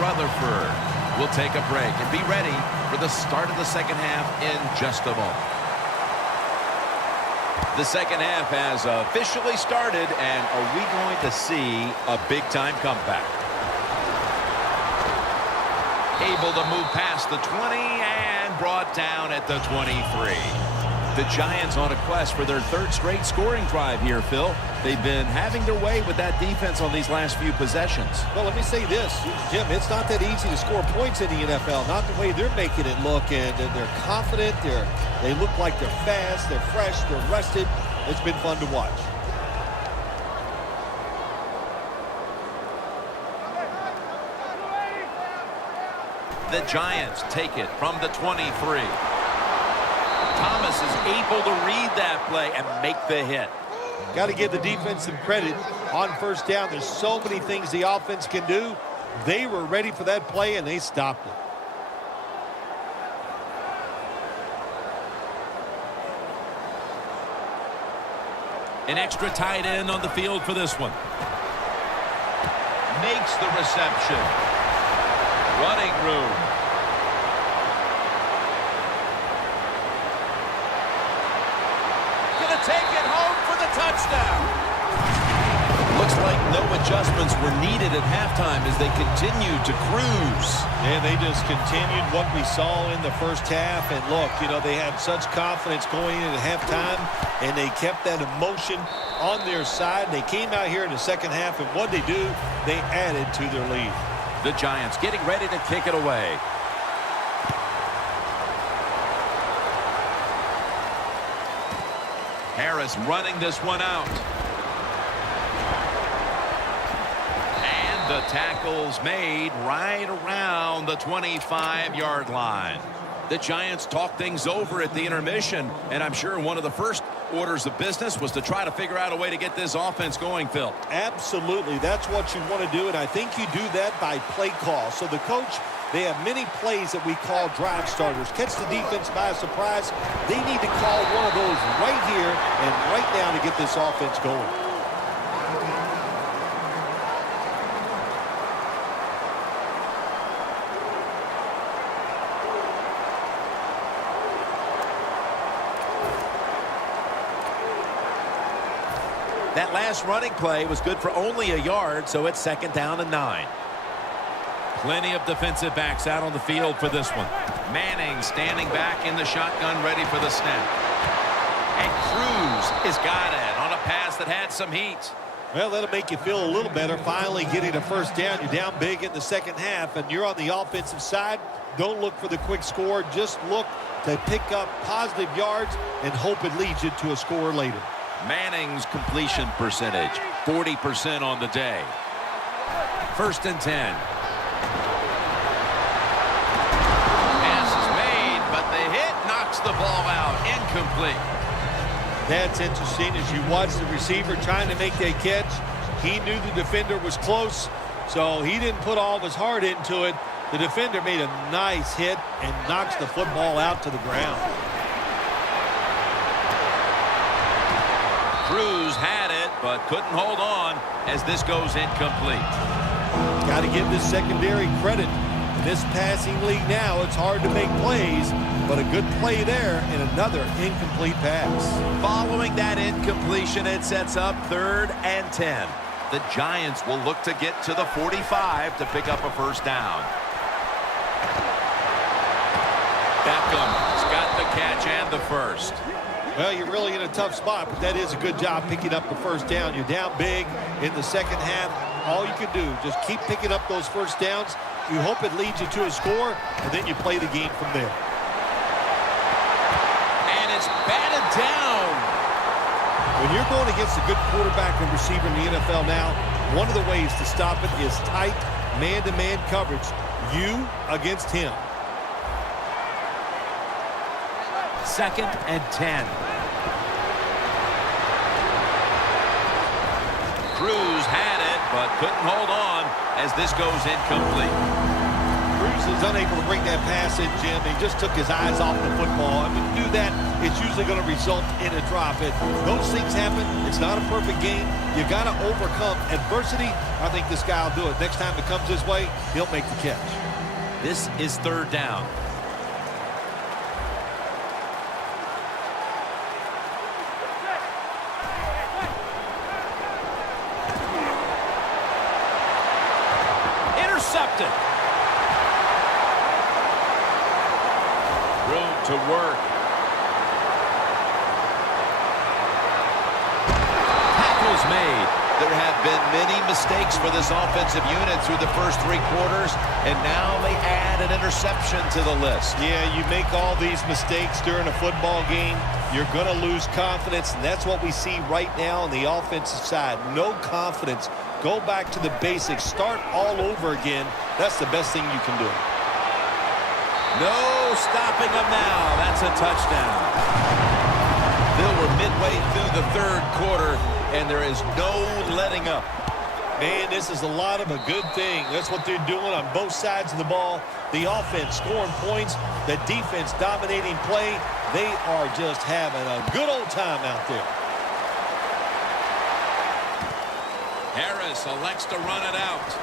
Rutherford. We'll take a break and be ready for the start of the second half in just a moment. The second half has officially started, and are we going to see a big-time comeback? Able to move past the 20 and brought down at the 23. The Giants on a quest for their third straight scoring drive here, Phil. They've been having their way with that defense on these last few possessions. Well, let me say this, Jim, it's not that easy to score points in the NFL, not the way they're making it look, and they're confident, they look like they're fast, they're fresh, they're rested. It's been fun to watch. The Giants take it from the 23. Thomas is able to read that play and make the hit. Got to give the defense some credit on first down. There's so many things the offense can do. They were ready for that play, and they stopped it. An extra tight end on the field for this one. Makes the reception. Running room. Gonna take it home for the touchdown. Looks like no adjustments were needed at halftime as they continued to cruise. And they just continued what we saw in the first half. And look, you know, they had such confidence going into halftime, and they kept that emotion on their side. They came out here in the second half, and what they do, they added to their lead. The Giants getting ready to kick it away. Harris running this one out. And the tackle's made right around the 25-yard line. The Giants talked things over at the intermission, and I'm sure one of the first orders of business was to try to figure out a way to get this offense going, Phil. Absolutely. That's what you want to do, and I think you do that by play call. So the coach, they have many plays that we call drive starters. Catch the defense by surprise. They need to call one of those right here and right now to get this offense going. That last running play was good for only a yard, so it's 2nd down and 9. Plenty of defensive backs out on the field for this one. Manning standing back in the shotgun, ready for the snap. And Cruz has got it on a pass that had some heat. Well, that'll make you feel a little better. Finally getting a first down. You're down big in the second half, and you're on the offensive side. Don't look for the quick score. Just look to pick up positive yards and hope it leads you to a score later. Manning's completion percentage, 40% on the day. 1st and 10. Pass is made, but the hit knocks the ball out. Incomplete. That's interesting. As you watch the receiver trying to make that catch, he knew the defender was close, so he didn't put all of his heart into it. The defender made a nice hit and knocks the football out to the ground. Cruz had it, but couldn't hold on as this goes incomplete. Got to give this secondary credit. In this passing league now, it's hard to make plays, but a good play there and another incomplete pass. Following that incompletion, it sets up 3rd and 10. The Giants will look to get to the 45 to pick up a first down. Beckham's got the catch and the first. Well, you're really in a tough spot, but that is a good job picking up the first down. You're down big in the second half. All you can do, just keep picking up those first downs. You hope it leads you to a score, and then you play the game from there. And it's batted down. When you're going against a good quarterback and receiver in the NFL now, one of the ways to stop it is tight man-to-man coverage. You against him. 2nd and 10. Cruz had it, but couldn't hold on as this goes incomplete. Cruz is unable to bring that pass in, Jim. He just took his eyes off the football. And when you do that, it's usually going to result in a drop. And those things happen. It's not a perfect game. You got to overcome adversity. I think this guy will do it. Next time it comes his way, he'll make the catch. This is third down. Intercepted. Room to work. Tackles made. There have been many mistakes for this offensive unit through the first 3 quarters, and now they add an interception to the list. Yeah, you make all these mistakes during a football game, you're going to lose confidence, and that's what we see right now on the offensive side. No confidence. Go back to the basics. Start all over again. That's the best thing you can do. No stopping them now. That's a touchdown. Bill, we're midway through the third quarter, and there is no letting up. Man, this is a lot of a good thing. That's what they're doing on both sides of the ball. The offense scoring points, the defense dominating play. They are just having a good old time out there. Harris elects to run it out.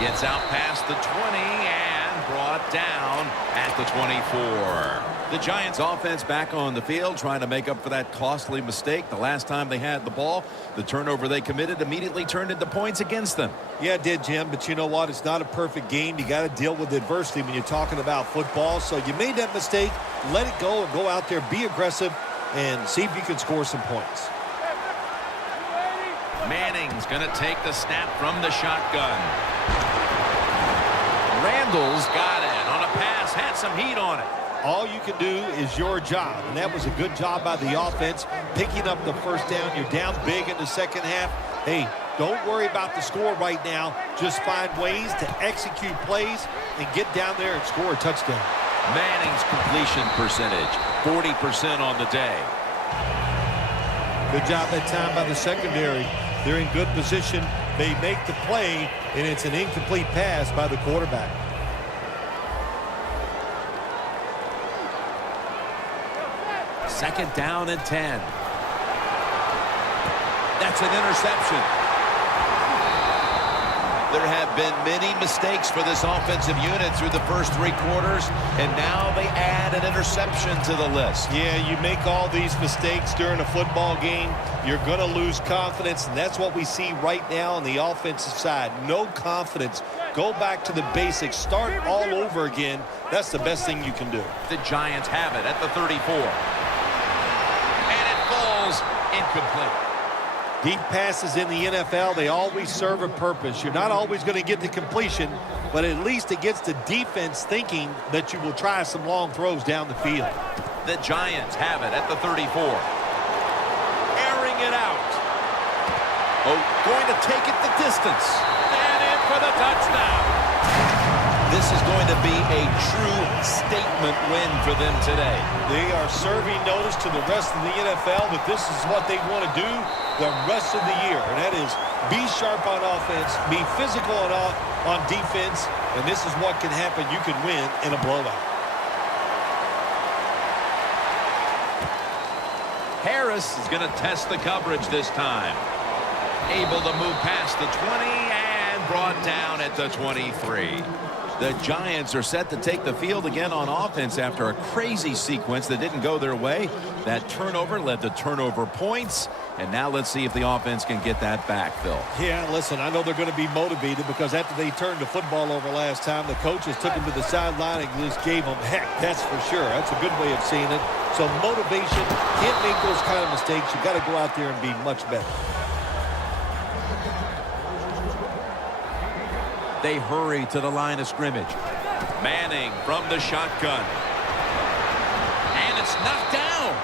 Gets out past the 20 and brought down at the 24. The Giants offense back on the field trying to make up for that costly mistake. The last time they had the ball, the turnover they committed immediately turned into points against them. Yeah, it did, Jim, but you know what? It's not a perfect game. You got to deal with adversity when you're talking about football. So you made that mistake, let it go and go out there, be aggressive, and see if you can score some points. Manning's going to take the snap from the shotgun. Randall's got it on a pass, had some heat on it. All you can do is your job, and that was a good job by the offense, picking up the first down. You're down big in the second half. Hey, don't worry about the score right now. Just find ways to execute plays and get down there and score a touchdown. Manning's completion percentage, 40% on the day. Good job that time by the secondary. They're in good position. They make the play, and it's an incomplete pass by the quarterback. Second down and 10. That's an interception. There have been many mistakes for this offensive unit through the first 3 quarters, and now they add an interception to the list. Yeah, you make all these mistakes during a football game, you're going to lose confidence, and that's what we see right now on the offensive side. No confidence. Go back to the basics. Start all over again. That's the best thing you can do. The Giants have it at the 34. And it falls incomplete. Deep passes in the NFL, they always serve a purpose. You're not always going to get the completion, but at least it gets the defense thinking that you will try some long throws down the field. The Giants have it at the 34. Airing it out. Oh, going to take it the distance. And in for the touchdown. This is going to be a true statement win for them today. They are serving notice to the rest of the NFL that this is what they want to do the rest of the year. And that is be sharp on offense, be physical on defense, and this is what can happen. You can win in a blowout. Harris is going to test the coverage this time. Able to move past the 20 and brought down at the 23. The Giants are set to take the field again on offense after a crazy sequence that didn't go their way. That turnover led to turnover points. And now let's see if the offense can get that back, Phil. Yeah, listen, I know they're going to be motivated because after they turned the football over last time, the coaches took them to the sideline and just gave them heck, that's for sure. That's a good way of seeing it. So motivation, can't make those kind of mistakes. You got to go out there and be much better. They hurry to the line of scrimmage. Manning from the shotgun. And it's knocked down.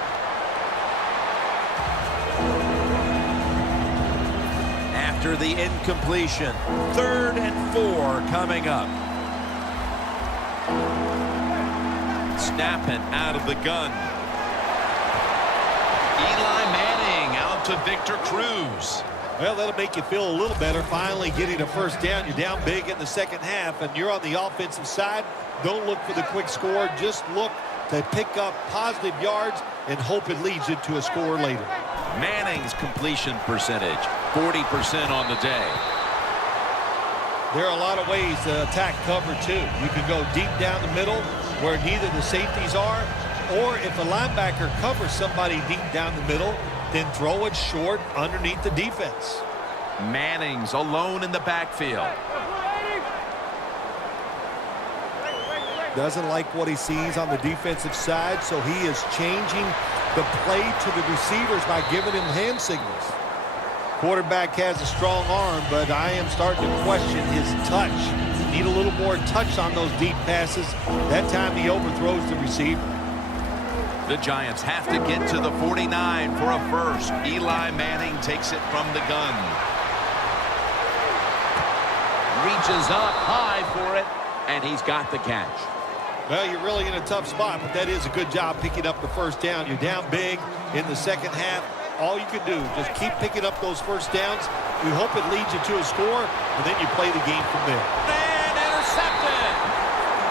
After the incompletion, 3rd and 4 coming up. Snapping out of the gun. Eli Manning out to Victor Cruz. Well, that'll make you feel a little better. Finally getting a first down. You're down big in the second half, and you're on the offensive side. Don't look for the quick score. Just look to pick up positive yards and hope it leads you to a score later. Manning's completion percentage, 40% on the day. There are a lot of ways to attack cover, too. You can go deep down the middle where neither the safeties are, or if a linebacker covers somebody deep down the middle, then throw it short underneath the defense. Manning's alone in the backfield. Doesn't like what he sees on the defensive side, so he is changing the play to the receivers by giving him hand signals. Quarterback has a strong arm, but I am starting to question his touch. Need a little more touch on those deep passes. That time he overthrows the receiver. The Giants have to get to the 49 for a first. Eli Manning takes it from the gun. Reaches up high for it, and he's got the catch. Well, you're really in a tough spot, but that is a good job picking up the first down. You're down big in the second half. All you can do, just keep picking up those first downs. You hope it leads you to a score, and then you play the game from there. And intercepted.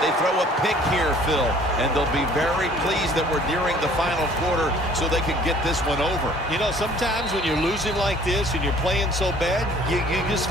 They throw a pick here, Phil, and they'll be very pleased that we're nearing the final quarter so they can get this one over. You know, sometimes when you're losing like this and you're playing so bad, you just